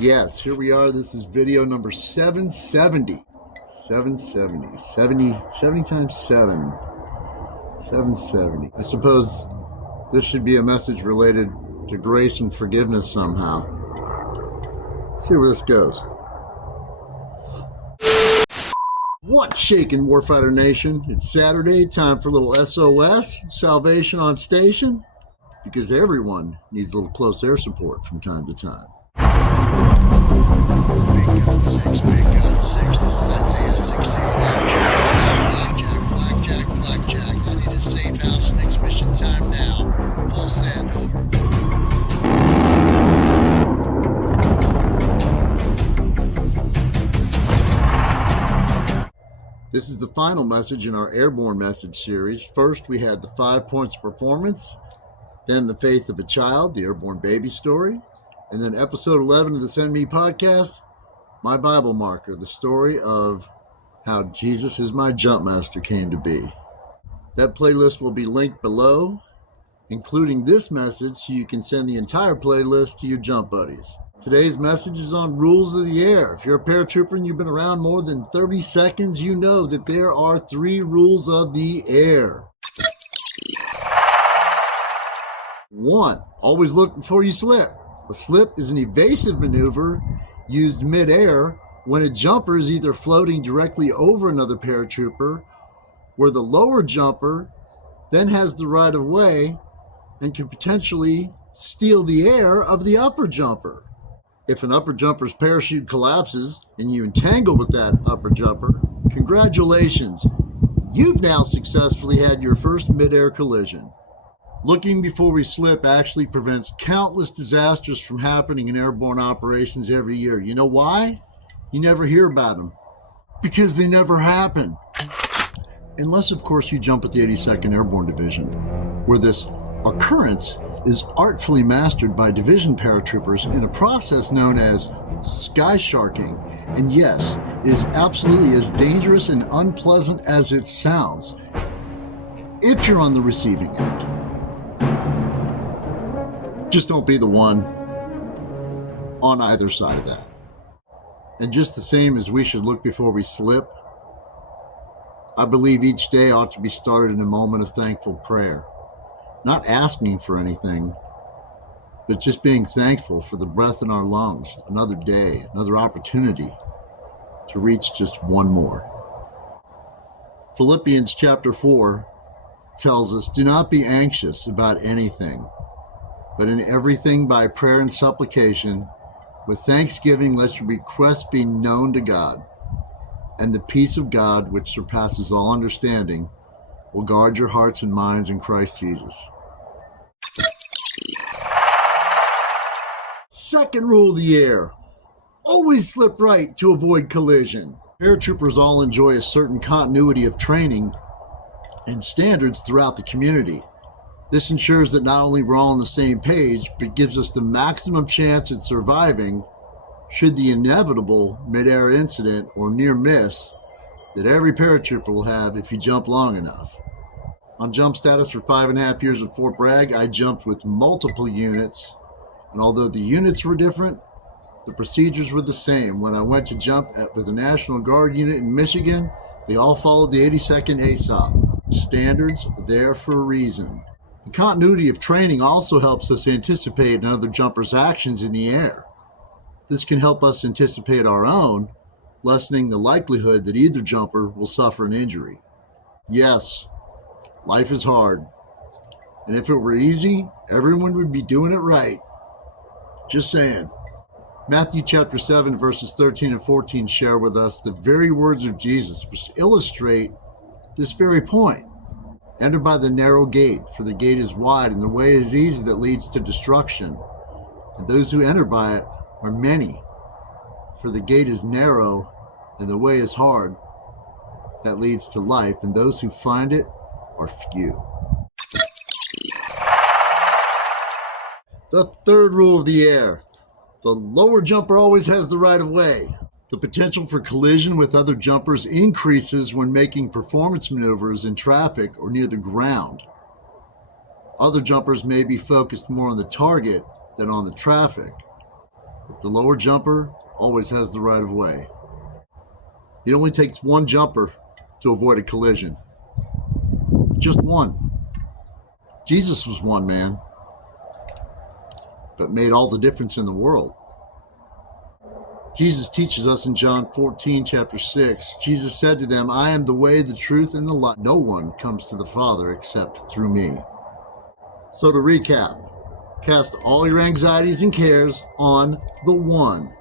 yes, here we are. This is video number 770. 770. 70 times 7. 770. I suppose this should be a message related to grace and forgiveness somehow. Let's see where this goes. What's shaking, Warfighter Nation? It's Saturday, time for a little SOS, salvation on station, because everyone needs a little close air support from time to time. Big Gun 6, this is Isaiah 6-8 Blackjack, I need a safe house, next mission time now, full send, over. This is the final message in our Airborne message series. First, we had the 5 points of performance, then the faith of a child, the airborne baby story, and then episode 11 of the Send Me podcast, my Bible marker, the story of how Jesus is my jump master came to be. That playlist will be linked below, including this message, so you can send the entire playlist to your jump buddies. Today's message is on rules of the air. If you're a paratrooper and you've been around more than 30 seconds, you know that there are 3 rules of the air. 1, always look before you slip. A slip is an evasive maneuver used mid-air when a jumper is either floating directly over another paratrooper, where the lower jumper then has the right of way and can potentially steal the air of the upper jumper. If an upper jumper's parachute collapses and you entangle with that upper jumper, congratulations, you've now successfully had your first mid-air collision. Looking before we slip actually prevents countless disasters from happening in airborne operations every year. You know why? You never hear about them. Because they never happen. Unless, of course, you jump at the 82nd Airborne Division, where this occurrence is artfully mastered by division paratroopers in a process known as sky sharking. And yes, it is absolutely as dangerous and unpleasant as it sounds, if you're on the receiving end. Just don't be the one on either side of that. And just the same as we should look before we slip, I believe each day ought to be started in a moment of thankful prayer. Not asking for anything, but just being thankful for the breath in our lungs, another day, another opportunity to reach just one more. Philippians chapter 4 tells us, do not be anxious about anything, but in everything by prayer and supplication, with thanksgiving let your requests be known to God, and the peace of God, which surpasses all understanding, will guard your hearts and minds in Christ Jesus. Second rule of the air, always slip right to avoid collision. Paratroopers all enjoy a certain continuity of training and standards throughout the community. This ensures that not only we're all on the same page, but gives us the maximum chance at surviving should the inevitable mid-air incident or near miss that every paratrooper will have if you jump long enough. On jump status for 5.5 years at Fort Bragg, I jumped with multiple units, and although the units were different, the procedures were the same. When I went to jump with the National Guard unit in Michigan, they all followed the 82nd ASOP. The standards are there for a reason. The continuity of training also helps us anticipate another jumper's actions in the air. This can help us anticipate our own, lessening the likelihood that either jumper will suffer an injury. Yes, life is hard, and if it were easy, everyone would be doing it right. Just saying. Matthew chapter 7 verses 13 and 14 share with us the very words of Jesus which illustrate this very point. Enter by the narrow gate, for the gate is wide and the way is easy that leads to destruction, and those who enter by it are many. For the gate is narrow and the way is hard that leads to life, and those who find it are few. The third rule of the air, the lower jumper always has the right of way. The potential for collision with other jumpers increases when making performance maneuvers in traffic or near the ground. Other jumpers may be focused more on the target than on the traffic. The lower jumper always has the right of way. It only takes one jumper to avoid a collision. Just one. Jesus was one man, but made all the difference in the world. Jesus teaches us in John 14, chapter 6. Jesus said to them, I am the way, the truth, and the life. No one comes to the Father except through me. So to recap, cast all your anxieties and cares on the one,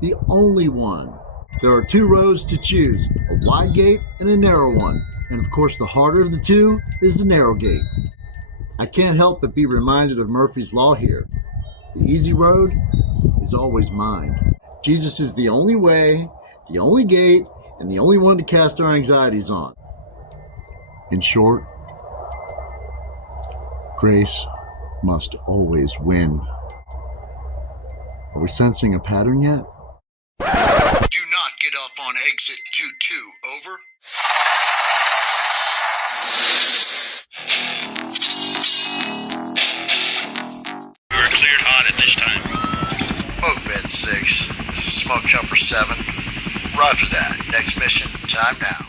the only one. There are two roads to choose, a wide gate and a narrow one. And of course, the harder of the two is the narrow gate. I can't help but be reminded of Murphy's Law here. The easy road is always mine. Jesus is the only way, the only gate, and the only one to cast our anxieties on. In short, grace must always win. Are we sensing a pattern yet? Do not get off on exit 22, over. We're cleared hot at this time. Smoke Vet 6, this is Smoke Jumper 7. Roger that. Next mission, time now.